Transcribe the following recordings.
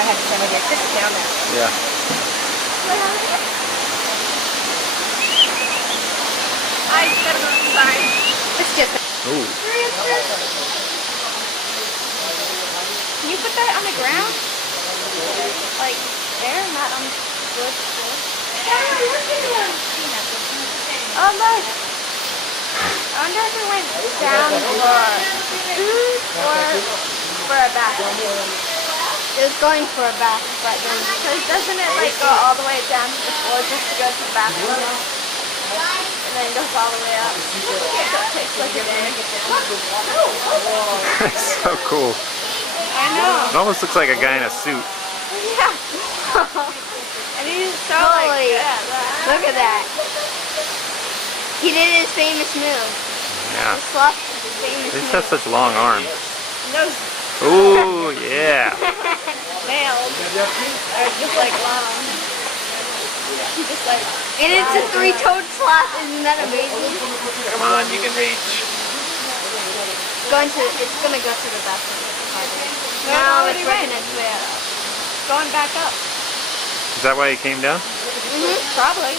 not have to stand over here. Just sit down there. Yeah. I said I'm sorry. It's just. Ooh. Can you put that on the ground? Like there, not on the wood floor? Oh look! I wonder if it went down for food or for a bath. It was going for a bath, but then because doesn't it like go all the way down to the floor just to go to the bathroom? And then it goes all the way up. So it takes like a day. That's so cool. I know. It almost looks like a guy in a suit. Yeah. And he's so like, yeah, look at that. He did his famous move. Yeah. The Sloth did his famous They move. just have such long arms. Those Ooh, yeah. nails are just like long. Just like. And it's a three-toed sloth. Isn't that amazing? Come on, you can reach. It's gonna go to the bathroom. No, it's working its way up. Going back up. Is that why he came down? Probably.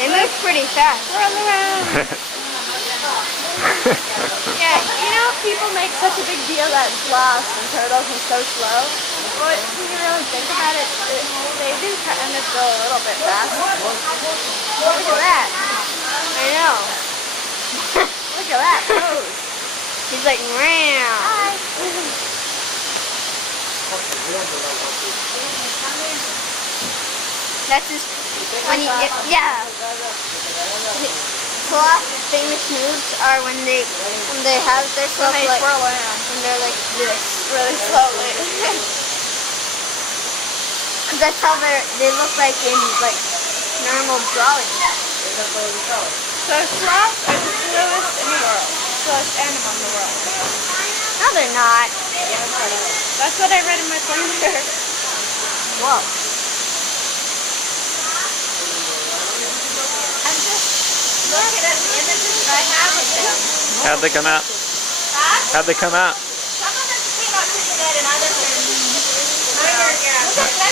They move pretty fast. Run around. Yeah, you know, people make such a big deal that sloths and turtles are so slow. But when you really think about it, they do kind of go a little bit fast. Look at that. I know. Look at that pose. He's like, meow. Hi. That's just when you yeah. Sloth famous moves are when they have their sloth like when they're like this really slowly. Cause that's how they look like in like normal drawings. So sloths are the slowest in the world, slowest animal in the world. No, they're not. That's what I read in my planner. Whoa. I'm just looking at the images that I have of them. How'd they come out? Huh? How'd they come out? Some of them came out pretty good and others are... Look at that.